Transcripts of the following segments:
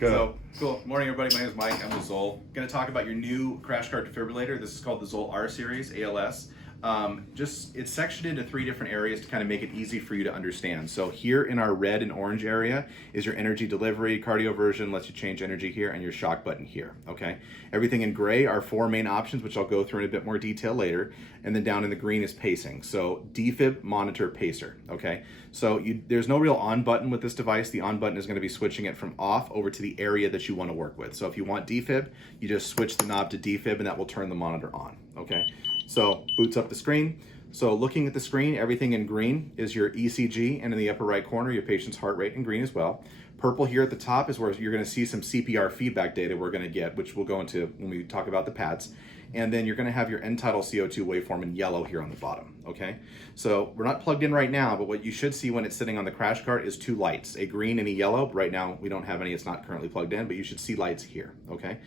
So, cool. Morning, everybody. My name is Mike. I'm with Zoll. Going to talk about your new crash cart defibrillator. This is called the Zoll R series, ALS. It's sectioned into 3 different areas to kind of make it easy for you to understand. So here in our red and orange area is your energy delivery, cardioversion, lets you change energy here, and your shock button here, okay? Everything in gray are 4 main options, which I'll go through in a bit more detail later. And then down in the green is pacing. So defib, monitor, pacer, okay? So there's no real on button with this device. The on button is going to be switching it from off over to the area that you want to work with. So if you want defib, you just switch the knob to defib and that will turn the monitor on, okay? So boots up the screen. So looking at the screen, everything in green is your ECG, and in the upper right corner, your patient's heart rate in green as well. Purple here at the top is where you're going to see some CPR feedback data we're going to get, which we'll go into when we talk about the pads. And then you're going to have your end tidal CO2 waveform in yellow here on the bottom, okay? So we're not plugged in right now, but what you should see when it's sitting on the crash cart is 2 lights, a green and a yellow. Right now, we don't have any, it's not currently plugged in, but you should see lights here, okay?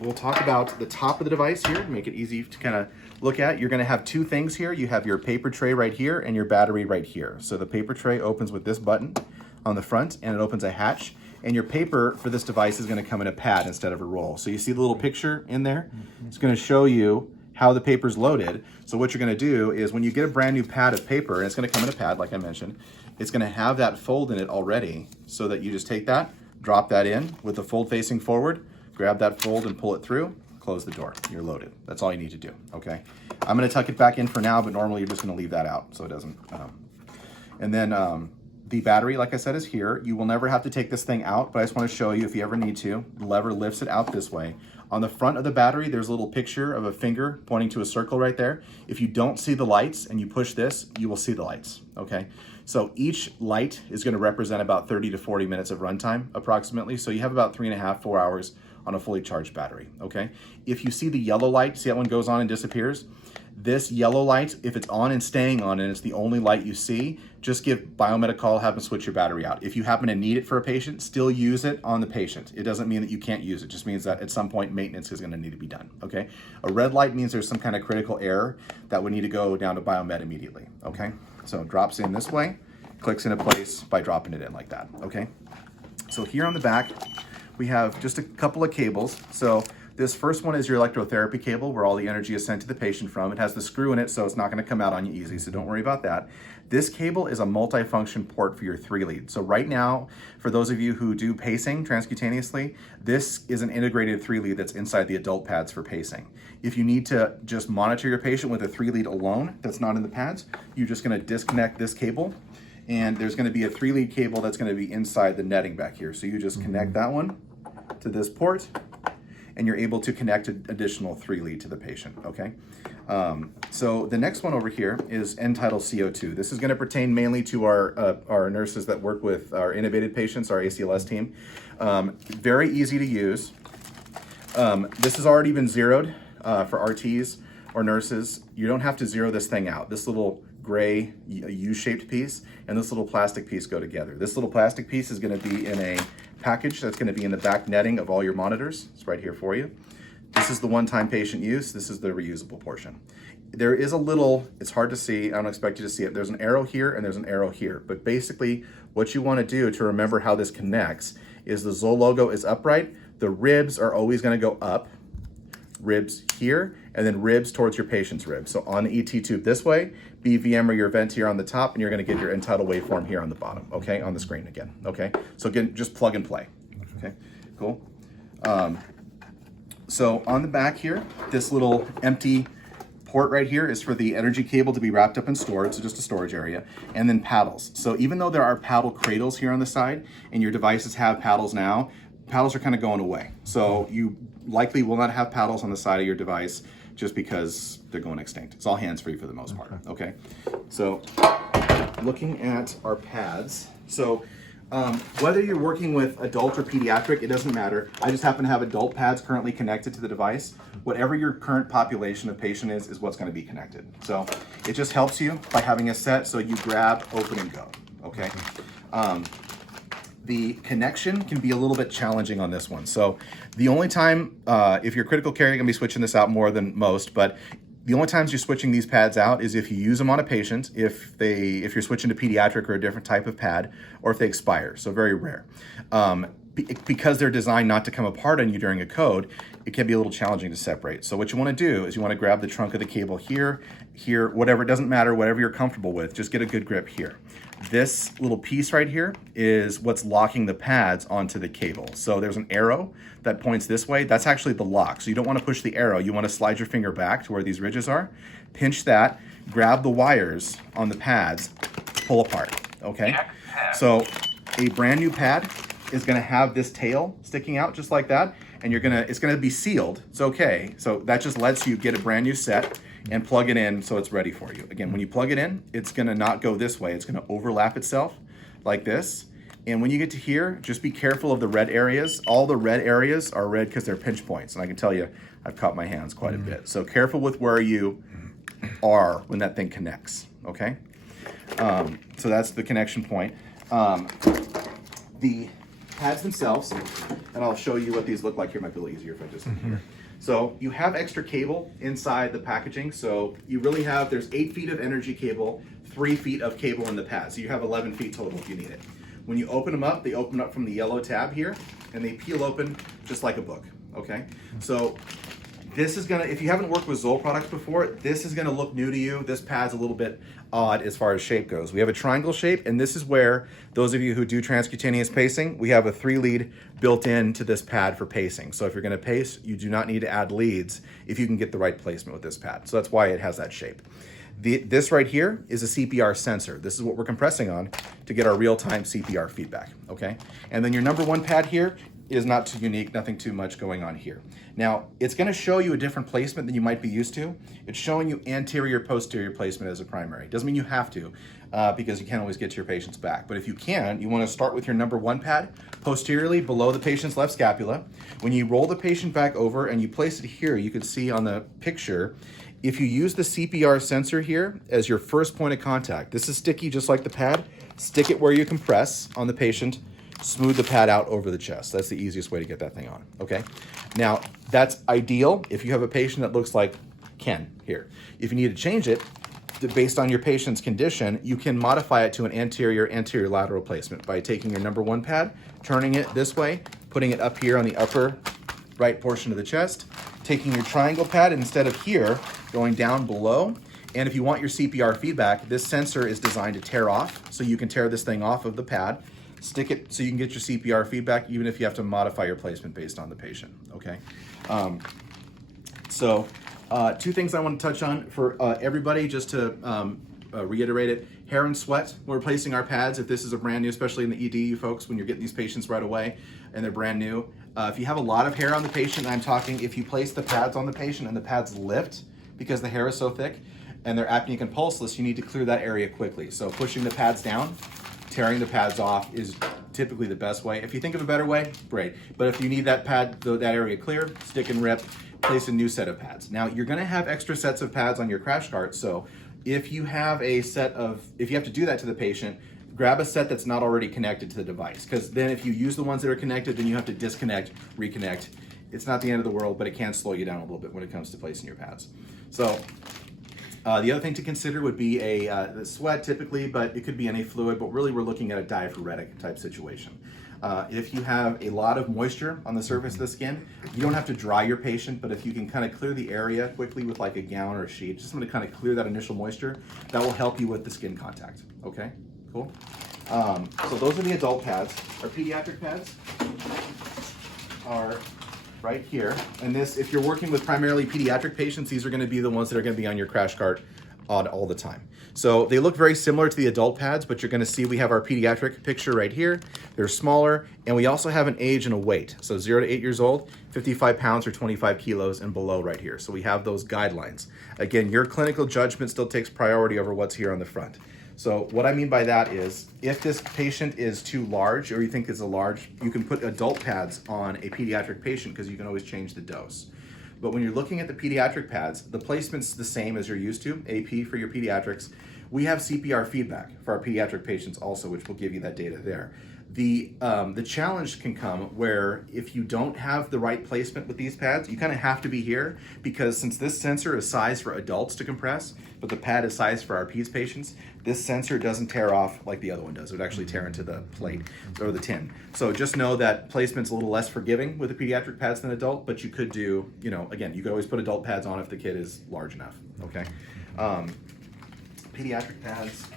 We'll talk about the top of the device here, make it easy to kind of look at. You're going to have 2 things here. You have your paper tray right here and your battery right here. So the paper tray opens with this button on the front, and it opens a hatch. And your paper for this device is going to come in a pad instead of a roll. So you see the little picture in there? It's going to show you how the paper's loaded. So what you're going to do is when you get a brand new pad of paper, and it's going to come in a pad like I mentioned, it's going to have that fold in it already, so that you just take that, drop that in with the fold facing forward, grab that fold and pull it through, close the door. You're loaded. That's all you need to do, okay? I'm going to tuck it back in for now, but normally you're just going to leave that out so it doesn't. The battery, like I said, is here. You will never have to take this thing out, but I just want to show you if you ever need to. The lever lifts it out this way. On the front of the battery, there's a little picture of a finger pointing to a circle right there. If you don't see the lights and you push this, you will see the lights, okay? So each light is going to represent about 30 to 40 minutes of runtime, approximately. So you have about 3.5, 4 hours on a fully charged battery, okay? If you see the yellow light, see that one goes on and disappears? This yellow light, if it's on and staying on and it's the only light you see, just give biomed a call, have them switch your battery out. If you happen to need it for a patient, still use it on the patient. It doesn't mean that you can't use it. It just means that at some point maintenance is going to need to be done, okay? A red light means there's some kind of critical error that would need to go down to biomed immediately, okay? So it drops in this way, clicks into place by dropping it in like that, okay? So here on the back, we have just a couple of cables. So this first one is your electrotherapy cable where all the energy is sent to the patient from. It has the screw in it, so it's not going to come out on you easy, so don't worry about that. This cable is a multifunction port for your 3-lead. So right now, for those of you who do pacing transcutaneously, this is an integrated 3-lead that's inside the adult pads for pacing. If you need to just monitor your patient with a 3-lead alone that's not in the pads, you're just going to disconnect this cable, and there's going to be a 3-lead cable that's going to be inside the netting back here. So you just connect that one to this port, and you're able to connect an additional 3-lead to the patient, okay? So the next one over here is end tidal CO2. This is going to pertain mainly to our nurses that work with our intubated patients, our ACLS team. Very easy to use. This has already been zeroed for RTs or nurses. You don't have to zero this thing out. This little gray U-shaped piece and this little plastic piece go together. This little plastic piece is going to be in a package that's going to be in the back netting of all your monitors. It's right here for you. This is the one-time patient use. This is the reusable portion. There is a little, it's hard to see, I don't expect you to see it. There's an arrow here and there's an arrow here. But basically what you want to do to remember how this connects is the Zoll logo is upright. The ribs are always going to go up, ribs here, and then ribs towards your patient's ribs. So on the ET tube this way, BVM or your vent here on the top, and you're going to get your end tidal waveform here on the bottom, okay, on the screen again, okay? So again, just plug and play, okay, cool. So on the back here, this little empty port right here is for the energy cable to be wrapped up and stored, so just a storage area, and then paddles. So even though there are paddle cradles here on the side, and your devices have paddles now, paddles are kind of going away. So you likely will not have paddles on the side of your device just because they're going extinct. It's all hands-free for the most part, okay? So looking at our pads, so whether you're working with adult or pediatric, it doesn't matter. I just happen to have adult pads currently connected to the device. Whatever your current population of patient is what's going to be connected. So it just helps you by having a set so you grab, open, and go, okay? The connection can be a little bit challenging on this one. So the only time, if you're critical care, you're gonna be switching this out more than most, but the only times you're switching these pads out is if you use them on a patient, if you're switching to pediatric or a different type of pad, or if they expire, so very rare. because they're designed not to come apart on you during a code, it can be a little challenging to separate. So what you want to do is you want to grab the trunk of the cable here, whatever, it doesn't matter, whatever you're comfortable with, just get a good grip here. This little piece right here is what's locking the pads onto the cable. So there's an arrow that points this way. That's actually the lock. So you don't want to push the arrow. You want to slide your finger back to where these ridges are, pinch that, grab the wires on the pads, pull apart, okay? So a brand new pad is gonna have this tail sticking out just like that, and it's gonna be sealed. It's okay. So that just lets you get a brand new set and plug it in so it's ready for you. Again, when you plug it in, it's gonna not go this way. It's gonna overlap itself like this. And when you get to here, just be careful of the red areas. All the red areas are red because they're pinch points. And I can tell you, I've caught my hands quite a bit. So careful with where you are when that thing connects, okay? So that's the connection point. The pads themselves, and I'll show you what these look like here. Might be a little easier if I just here. So you have extra cable inside the packaging. So you really have, there's 8 feet of energy cable, 3 feet of cable in the pad. So you have 11 feet total if you need it. When you open them up, they open up from the yellow tab here, and they peel open just like a book, okay? So this is gonna, if you haven't worked with Zoll products before, this is gonna look new to you. This pad's a little bit odd as far as shape goes. We have a triangle shape, and this is where, those of you who do transcutaneous pacing, we have a 3-lead built into this pad for pacing. So if you're gonna pace, you do not need to add leads if you can get the right placement with this pad. So that's why it has that shape. This right here is a CPR sensor. This is what we're compressing on to get our real-time CPR feedback, okay? And then your number 1 pad here is not too unique, nothing too much going on here. Now, it's gonna show you a different placement than you might be used to. It's showing you anterior, posterior placement as a primary. Doesn't mean you have to, because you can't always get to your patient's back. But if you can, you wanna start with your number 1 pad posteriorly below the patient's left scapula. When you roll the patient back over and you place it here, you can see on the picture, if you use the CPR sensor here as your first point of contact, this is sticky just like the pad, stick it where you compress on the patient, smooth the pad out over the chest. That's the easiest way to get that thing on, okay? Now, that's ideal if you have a patient that looks like Ken here. If you need to change it, based on your patient's condition, you can modify it to an anterior lateral placement by taking your number 1 pad, turning it this way, putting it up here on the upper right portion of the chest, taking your triangle pad, and instead of here, going down below. And if you want your CPR feedback, this sensor is designed to tear off, so you can tear this thing off of the pad, stick it so you can get your CPR feedback, even if you have to modify your placement based on the patient, okay? Two things I want to touch on for everybody, just to reiterate it. Hair and sweat when we're placing our pads, if this is a brand new, especially in the ED, you folks, when you're getting these patients right away and they're brand new. If you have a lot of hair on the patient, I'm talking if you place the pads on the patient and the pads lift because the hair is so thick and they're apneic and pulseless, you need to clear that area quickly. So pushing the pads down, tearing the pads off is typically the best way. If you think of a better way, great. But if you need that pad, that area clear, stick and rip, place a new set of pads. Now, you're gonna have extra sets of pads on your crash cart, so if you have if you have to do that to the patient, grab a set that's not already connected to the device, because then if you use the ones that are connected, then you have to disconnect, reconnect. It's not the end of the world, but it can slow you down a little bit when it comes to placing your pads. So the other thing to consider would be the sweat typically, but it could be any fluid, but really we're looking at a diaphoretic type situation. If you have a lot of moisture on the surface of the skin, you don't have to dry your patient, but if you can kind of clear the area quickly with like a gown or a sheet, just want to kind of clear that initial moisture, that will help you with the skin contact, okay? Cool. So those are the adult pads. Our pediatric pads are right here. And this, if you're working with primarily pediatric patients, these are going to be the ones that are going to be on your crash cart all the time. So they look very similar to the adult pads, but you're going to see we have our pediatric picture right here. They're smaller, and we also have an age and a weight. So 0 to 8 years old, 55 pounds or 25 kilos and below right here. So we have those guidelines. Again, your clinical judgment still takes priority over what's here on the front. So what I mean by that is, if this patient is too large or you think it's a large, you can put adult pads on a pediatric patient because you can always change the dose. But when you're looking at the pediatric pads, the placement's the same as you're used to, AP for your pediatrics. We have CPR feedback for our pediatric patients also, which will give you that data there. The challenge can come where if you don't have the right placement with these pads, you kind of have to be here, because since this sensor is sized for adults to compress, but the pad is sized for our peds patients, this sensor doesn't tear off like the other one does. It would actually tear into the plate or the tin. So just know that placement's a little less forgiving with the pediatric pads than adult, but you could do, you know, again, you could always put adult pads on if the kid is large enough, okay? Pediatric pads,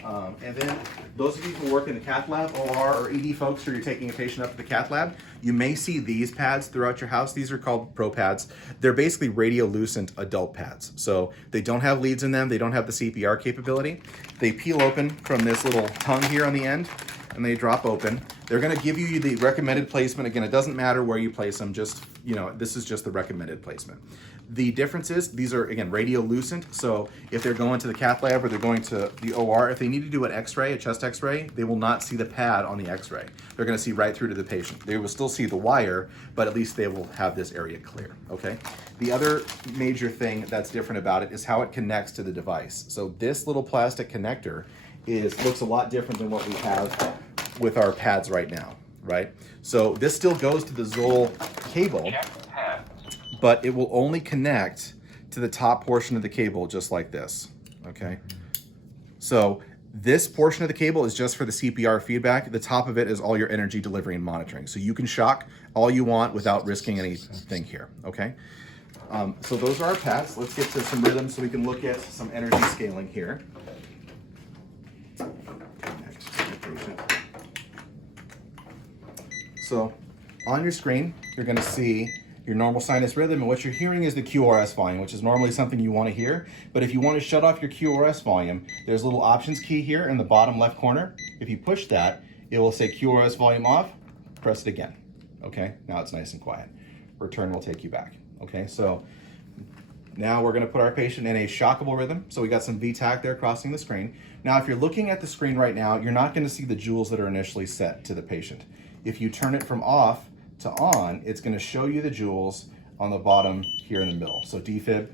and then those of you who work in the cath lab, OR or ED folks, or you're taking a patient up to the cath lab, you may see these pads throughout your house. These are called Pro pads. They're basically radiolucent adult pads. So they don't have leads in them. They don't have the CPR capability. They peel open from this little tongue here on the end, and they drop open. They're gonna give you the recommended placement. Again, it doesn't matter where you place them, just, you know, this is just the recommended placement. The difference is these are, again, radiolucent. So if they're going to the cath lab or they're going to the OR, if they need to do an x-ray, a chest x-ray, they will not see the pad on the x-ray. They're gonna see right through to the patient. They will still see the wire, but at least they will have this area clear, okay? The other major thing that's different about it is how it connects to the device. So this little plastic connector looks a lot different than what we have with our pads right now, right? So this still goes to the Zoll cable, but it will only connect to the top portion of the cable, just like this, okay? So this portion of the cable is just for the CPR feedback. The top of it is all your energy delivery and monitoring. So you can shock all you want without risking anything here, okay? So those are our pads. Let's get to some rhythms so we can look at some energy scaling here. So on your screen, you're gonna see your normal sinus rhythm, and what you're hearing is the QRS volume, which is normally something you want to hear. But if you want to shut off your QRS volume, there's a little options key here in the bottom left corner. If you push that, it will say QRS volume off. Press it again. Okay, now it's nice and quiet. Return will take you back. Okay, so now we're going to put our patient in a shockable rhythm. So we got some VTAC there crossing the screen. Now, if you're looking at the screen right now, you're not going to see the joules that are initially set to the patient. If you turn it from off to on, it's going to show you the joules on the bottom here in the middle. So defib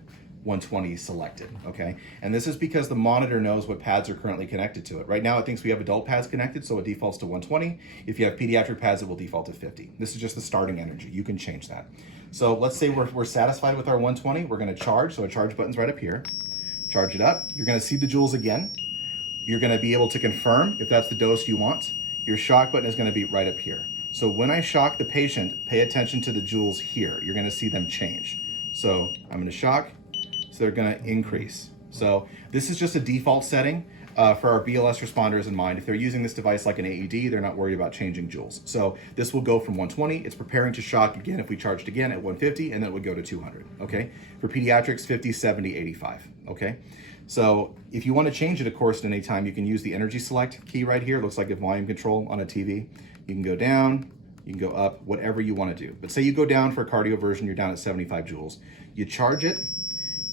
120 selected, okay? And this is because the monitor knows what pads are currently connected to it. Right now it thinks we have adult pads connected, so it defaults to 120. If you have pediatric pads, it will default to 50. This is just the starting energy. You can change that. So let's say we're satisfied with our 120. We're going to charge, so a charge button's right up here. Charge it up. You're going to see the joules again. You're going to be able to confirm if that's the dose you want. Your shock button is going to be right up here. So when I shock the patient, pay attention to the joules here. You're going to see them change. So I'm going to shock, so they're going to increase. So this is just a default setting for our BLS responders in mind. If they're using this device like an AED, they're not worried about changing joules. So this will go from 120. It's preparing to shock again if we charged again at 150, and then it would go to 200, okay? For pediatrics, 50, 70, 85, okay? So if you want to change it, of course, at any time, you can use the energy select key right here. It looks like a volume control on a TV. You can go down, you can go up, whatever you want to do. But say you go down for a cardio version, you're down at 75 joules. You charge it.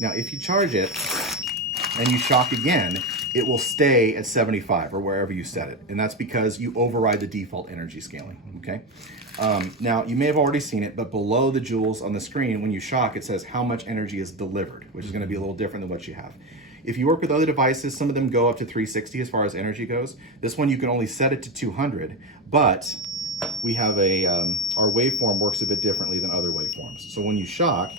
Now, if you charge it and you shock again, it will stay at 75 or wherever you set it. And that's because you override the default energy scaling, okay? Now, you may have already seen it, but below the joules on the screen, when you shock, it says how much energy is delivered, which is going to be a little different than what you have. If you work with other devices, some of them go up to 360 as far as energy goes. This one, you can only set it to 200, but we have our waveform works a bit differently than other waveforms. So when you shock,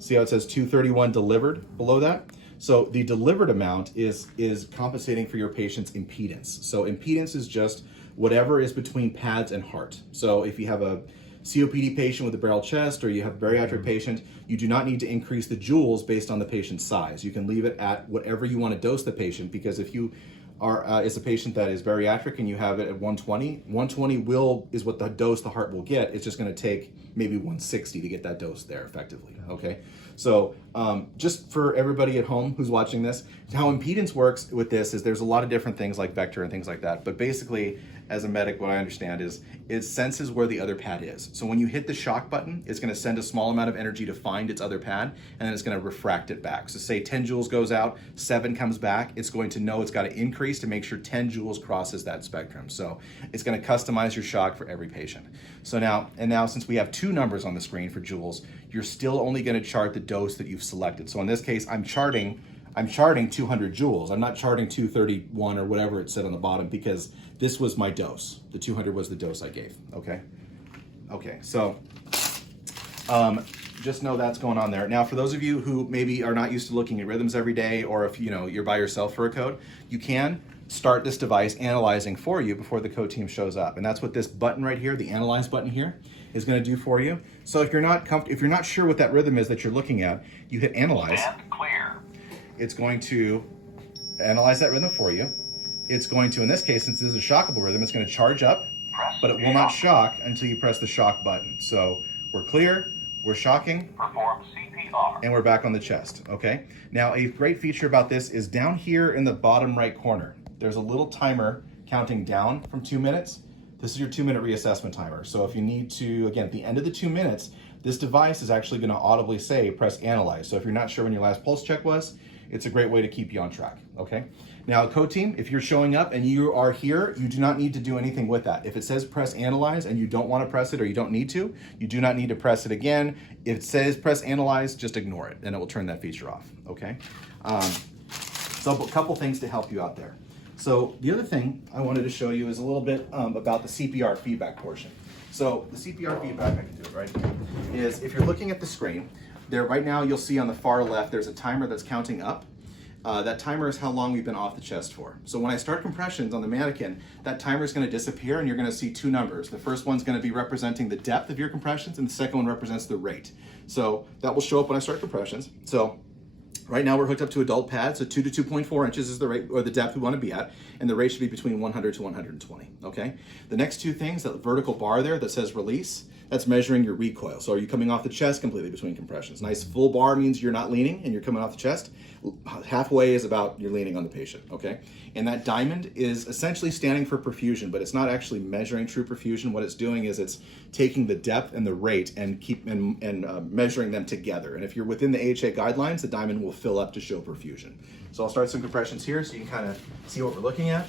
see how it says 231 delivered below that? So the delivered amount is compensating for your patient's impedance. So impedance is just whatever is between pads and heart. So if you have a COPD patient with a barrel chest, or you have a bariatric patient, you do not need to increase the joules based on the patient's size. You can leave it at whatever you want to dose the patient, because if you is a patient that is bariatric and you have it at 120, 120 is what the dose the heart will get. It's just going to take maybe 160 to get that dose there effectively, okay? So just for everybody at home who's watching this, how impedance works with this is there's a lot of different things like vector and things like that, but basically, as a medic, what I understand is it senses where the other pad is. So when you hit the shock button, it's going to send a small amount of energy to find its other pad, and then it's going to refract it back. So say 10 joules goes out, 7 comes back, it's going to know it's got to increase to make sure 10 joules crosses that spectrum. So it's going to customize your shock for every patient. So now since we have 2 numbers on the screen for joules, you're still only going to chart the dose that you've selected. So in this case, I'm charting I'm charting 200 joules. I'm not charting 231 or whatever it said on the bottom, because this was my dose. The 200 was the dose I gave, okay? Okay, so just know that's going on there. Now, for those of you who maybe are not used to looking at rhythms every day, or if you're by yourself for a code, you can start this device analyzing for you before the code team shows up. And that's what this button right here, the analyze button here, is going to do for you. So if you're not sure what that rhythm is that you're looking at, you hit analyze. And clear. It's going to analyze that rhythm for you. It's going to, in this case, since this is a shockable rhythm, it's going to charge up, but it will not shock until you press the shock button. So we're clear, we're shocking, Perform CPR. and we're back on the chest, okay? Now, a great feature about this is down here in the bottom right corner, there's a little timer counting down from 2 minutes. This is your 2-minute reassessment timer. So if you need to, again, at the end of the 2 minutes, this device is actually going to audibly say, press analyze. So if you're not sure when your last pulse check was, it's a great way to keep you on track, okay? Now, code team, if you're showing up and you are here, you do not need to do anything with that. If it says press analyze and you don't want to press it, or you don't need to, you do not need to press it again. If it says press analyze, just ignore it, and it will turn that feature off, okay? So a couple things to help you out there. So the other thing I wanted to show you is a little bit about the CPR feedback portion. So the CPR feedback, I can do it right here, is if you're looking at the screen, there right now you'll see on the far left, there's a timer that's counting up. That timer is how long we've been off the chest for. So when I start compressions on the mannequin, that timer is going to disappear, and you're going to see two numbers. The first one's going to be representing the depth of your compressions, and the second one represents the rate. So that will show up when I start compressions. So right now we're hooked up to adult pads, so 2 to 2.4 inches is the rate or the depth we want to be at, and the rate should be between 100 to 120, okay? The next two things, that vertical bar there that says release, that's measuring your recoil. So are you coming off the chest completely between compressions? Nice full bar means you're not leaning and you're coming off the chest. Halfway is about you're leaning on the patient, okay? And that diamond is essentially standing for perfusion, but it's not actually measuring true perfusion. What it's doing is it's taking the depth and the rate and measuring them together. And if you're within the AHA guidelines, the diamond will fill up to show perfusion. So I'll start some compressions here so you can kind of see what we're looking at.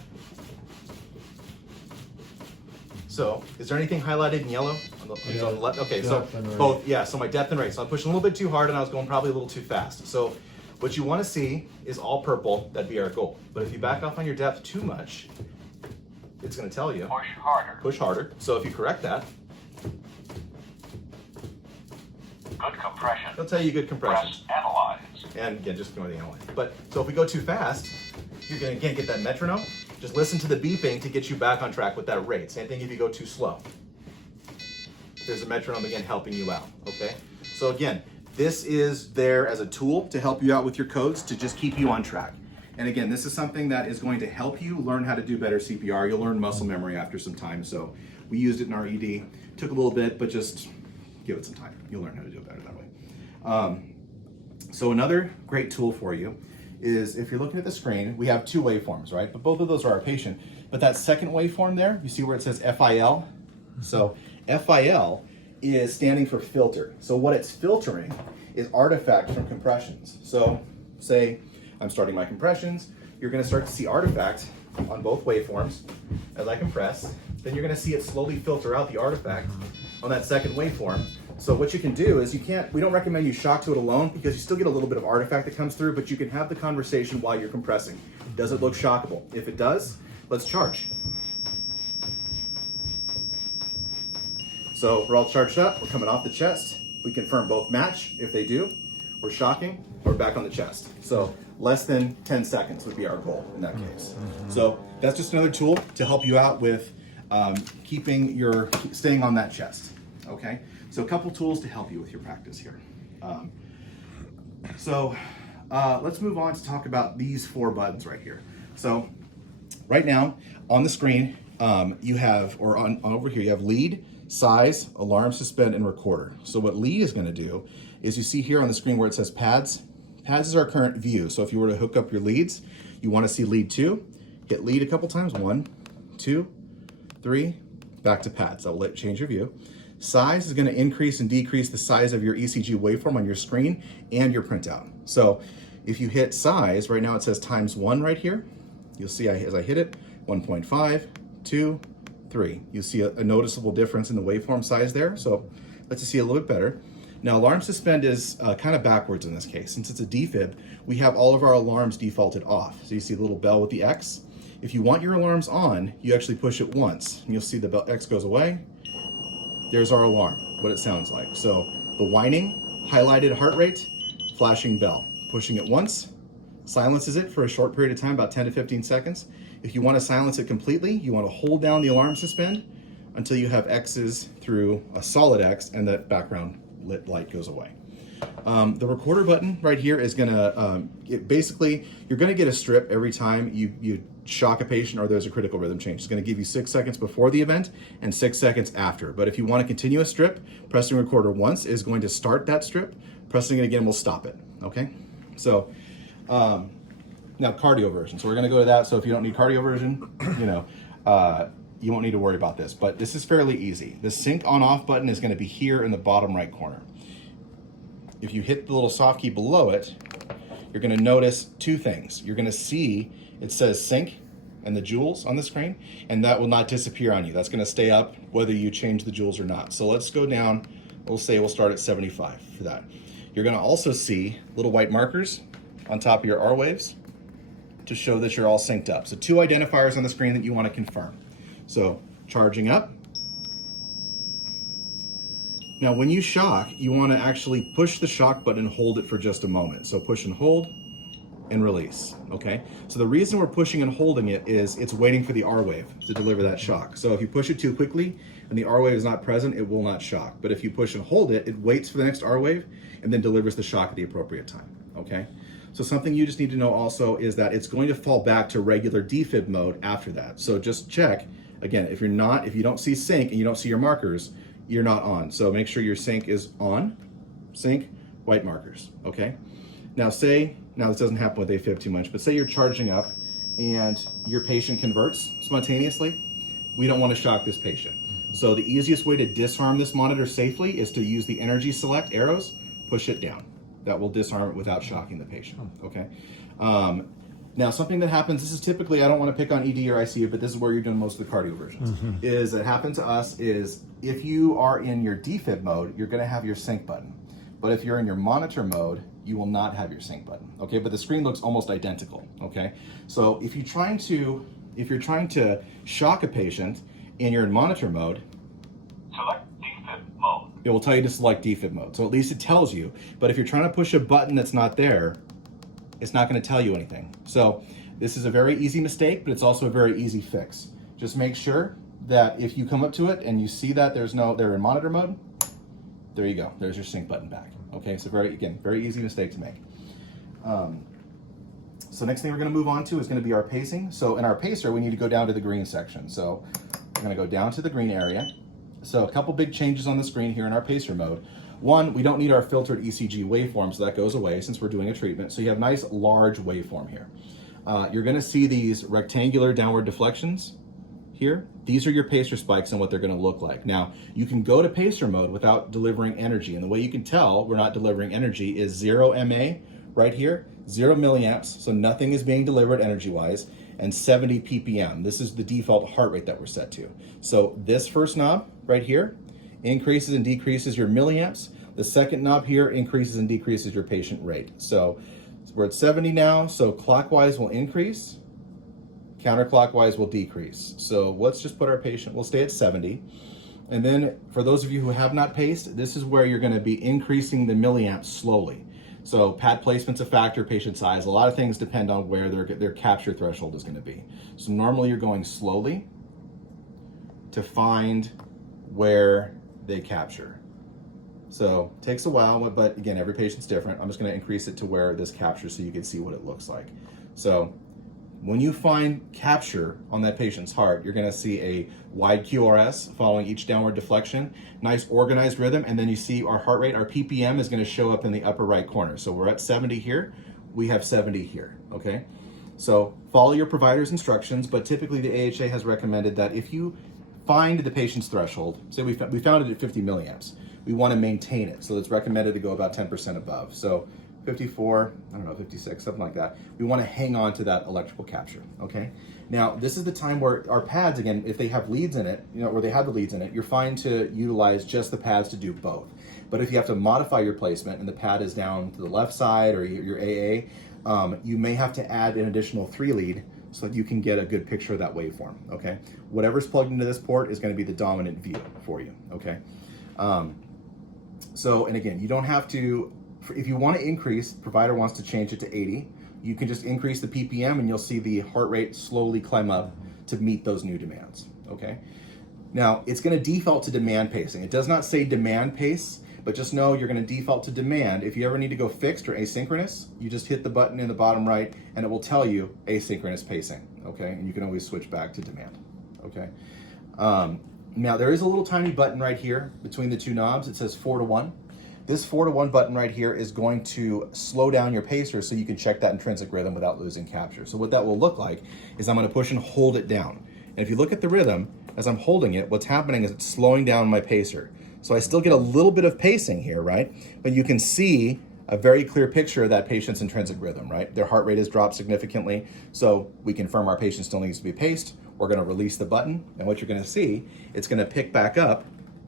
So, is there anything highlighted in yellow? On the left? Okay, so both, yeah, so my depth and rate. So I'm pushing a little bit too hard and I was going probably a little too fast. So what you want to see is all purple, that'd be our goal. But if you back off on your depth too much, it's going to tell you. Push harder. Push harder. So if you correct that. Good compression. It'll tell you good compression. Press analyze. And again, just ignore the analyze. But, so if we go too fast, you're going to, again, get that metronome. Just listen to the beeping to get you back on track with that rate. Same thing if you go too slow. There's a metronome again helping you out, okay? So again, this is there as a tool to help you out with your codes to just keep you on track. And again, this is something that is going to help you learn how to do better CPR. You'll learn muscle memory after some time. So we used it in our ED. Took a little bit, but just give it some time. You'll learn how to do it better that way. So another great tool for you is if you're looking at the screen, we have two waveforms, right? But both of those are our patient. But that second waveform there, you see where it says FIL? So FIL is standing for filter. So what it's filtering is artifacts from compressions. So say I'm starting my compressions, you're gonna start to see artifacts on both waveforms as I compress. Then you're gonna see it slowly filter out the artifact on that second waveform. So what you can do is we don't recommend you shock to it alone because you still get a little bit of artifact that comes through, but you can have the conversation while you're compressing. Does it look shockable? If it does, let's charge. So we're all charged up, we're coming off the chest. We confirm both match. If they do, we're shocking, we're back on the chest. So less than 10 seconds would be our goal in that case. So that's just another tool to help you out with staying on that chest, okay? So a couple tools to help you with your practice here. Let's move on to talk about these 4 buttons right here. So right now on the screen, you have, or on over here, you have lead, size, alarm, suspend, and recorder. So what lead is going to do is you see here on the screen where it says pads. Pads is our current view. So if you were to hook up your leads, you want to see lead 2, hit lead a couple times, 1, 2, 3, back to pads. That will change your view. Size is going to increase and decrease the size of your ECG waveform on your screen and your printout. So if you hit size, right now it says ×1 right here. You'll see as I hit it, 1.5, 2, 3. You'll see a noticeable difference in the waveform size there. So let's just see a little bit better. Now, alarm suspend is kind of backwards in this case. Since it's a defib, we have all of our alarms defaulted off. So you see the little bell with the X. If you want your alarms on, you actually push it once, and you'll see the bell X goes away. There's our alarm, what it sounds like. So the whining, highlighted heart rate, flashing bell. Pushing it once silences it for a short period of time, about 10 to 15 seconds. If you want to silence it completely, you want to hold down the alarm suspend until you have X's through a solid X and that background lit light goes away. The recorder button right here is gonna, basically, you're gonna get a strip every time you shock a patient or there's a critical rhythm change. It's gonna give you 6 seconds before the event and 6 seconds after. But if you want to continue a strip, pressing recorder once is going to start that strip. Pressing it again will stop it, okay? So, now cardio version. So we're gonna go to that. So if you don't need cardio version, you won't need to worry about this, but this is fairly easy. The sync on off button is gonna be here in the bottom right corner. If you hit the little soft key below it, you're gonna notice two things. You're gonna see it says sync and the joules on the screen, and that will not disappear on you. That's gonna stay up whether you change the joules or not. So let's go down, we'll start at 75 for that. You're gonna also see little white markers on top of your R waves to show that you're all synced up. So 2 identifiers on the screen that you wanna confirm. So charging up. Now when you shock, you want to actually push the shock button and hold it for just a moment. So push and hold and release, okay? So the reason we're pushing and holding it is it's waiting for the R wave to deliver that shock. So if you push it too quickly and the R wave is not present, it will not shock. But if you push and hold it, it waits for the next R wave and then delivers the shock at the appropriate time, okay? So something you just need to know also is that it's going to fall back to regular defib mode after that. So just check, again, if you don't see sync and you don't see your markers, you're not on. So make sure your sync is on, sync, white markers, okay? Now this doesn't happen with AFib too much, but say you're charging up and your patient converts spontaneously, we don't want to shock this patient. So the easiest way to disarm this monitor safely is to use the energy select arrows, push it down. That will disarm it without shocking the patient, okay? Now, something that happens, this is typically, I don't want to pick on ED or ICU, but this is where you're doing most of the cardio versions, is it happened to us is if you are in your defib mode, you're going to have your sync button. But if you're in your monitor mode, you will not have your sync button, okay? But the screen looks almost identical, okay? So if you're trying to shock a patient and you're in monitor mode, Select defib mode. it will tell you to select defib mode. So at least it tells you. But if you're trying to push a button that's not there, it's not going to tell you anything. So this is a very easy mistake, but it's also a very easy fix. Just make sure that if you come up to it and you see that they're in monitor mode, there you go. There's your sync button back. Okay, so very easy mistake to make. So next thing we're going to move on to is going to be our pacing. So in our pacer, we need to go down to the green section. So we're going to go down to the green area. So a couple big changes on the screen here in our pacer mode. One, we don't need our filtered ECG waveform, so that goes away since we're doing a treatment. So you have nice large waveform here. You're gonna see these rectangular downward deflections here. These are your pacer spikes and what they're gonna look like. Now, you can go to pacer mode without delivering energy, and the way you can tell we're not delivering energy is 0 MA right here, 0 milliamps, so nothing is being delivered energy-wise, and 70 ppm. This is the default heart rate that we're set to. So this first knob right here increases and decreases your milliamps. The second knob here increases and decreases your patient rate. So we're at 70 now, so clockwise will increase, counterclockwise will decrease. So let's just put our patient, we'll stay at 70. And then for those of you who have not paced, this is where you're gonna be increasing the milliamps slowly. So pad placement's a factor, patient size, a lot of things depend on where their capture threshold is gonna be. So normally you're going slowly to find where they capture. So it takes a while, but again, every patient's different. I'm just gonna increase it to where this captures so you can see what it looks like. So when you find capture on that patient's heart, you're gonna see a wide QRS following each downward deflection, nice organized rhythm, and then you see our heart rate, our PPM is gonna show up in the upper right corner. So we're at 70 here, we have 70 here, okay? So follow your provider's instructions, but typically the AHA has recommended that if you find the patient's threshold, say we found it at 50 milliamps, we want to maintain it. So it's recommended to go about 10% above. So 54, I don't know, 56, something like that. We want to hang on to that electrical capture, okay? Now, this is the time where our pads, again, if they have leads in it, or they have the leads in it, you're fine to utilize just the pads to do both. But if you have to modify your placement and the pad is down to the left side or your AA, you may have to add an additional 3 lead so that you can get a good picture of that waveform, okay? Whatever's plugged into this port is going to be the dominant view for you, okay? And again, you don't have to, if you want to increase, provider wants to change it to 80, you can just increase the PPM and you'll see the heart rate slowly climb up to meet those new demands, okay? Now, it's going to default to demand pacing. It does not say demand pace, but just know you're going to default to demand. If you ever need to go fixed or asynchronous, you just hit the button in the bottom right and it will tell you asynchronous pacing, okay? And you can always switch back to demand, okay? Now, there is a little tiny button right here between the 2 knobs. It says 4-to-1. This 4-to-1 button right here is going to slow down your pacer so you can check that intrinsic rhythm without losing capture. So what that will look like is I'm going to push and hold it down. And if you look at the rhythm, as I'm holding it, what's happening is it's slowing down my pacer. So I still get a little bit of pacing here, right? But you can see a very clear picture of that patient's intrinsic rhythm, right? Their heart rate has dropped significantly. So we confirm our patient still needs to be paced. We're going to release the button. And what you're going to see, it's going to pick back up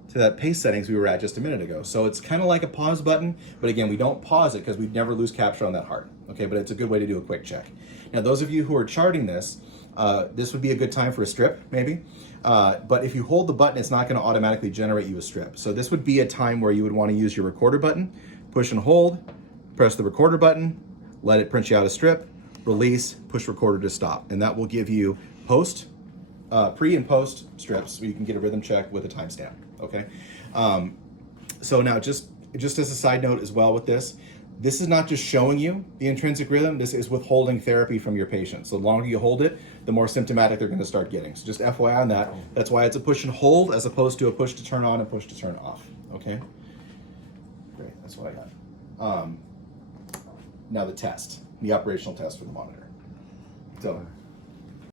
to that pace settings we were at just a minute ago. So it's kind of like a pause button, but again, we don't pause it because we'd never lose capture on that heart. Okay, but it's a good way to do a quick check. Now, those of you who are charting this, this would be a good time for a strip, maybe. But if you hold the button, it's not going to automatically generate you a strip. So this would be a time where you would want to use your recorder button, push and hold, press the recorder button, let it print you out a strip, release, push recorder to stop. And that will give you pre and post strips where you can get a rhythm check with a timestamp, okay? So now just as a side note as well with this is not just showing you the intrinsic rhythm, this is withholding therapy from your patient. So the longer you hold it, the more symptomatic they're gonna start getting. So just FYI on that. That's why it's a push and hold as opposed to a push to turn on and push to turn off, okay? Great, that's what I got. Now the operational test for the monitor. So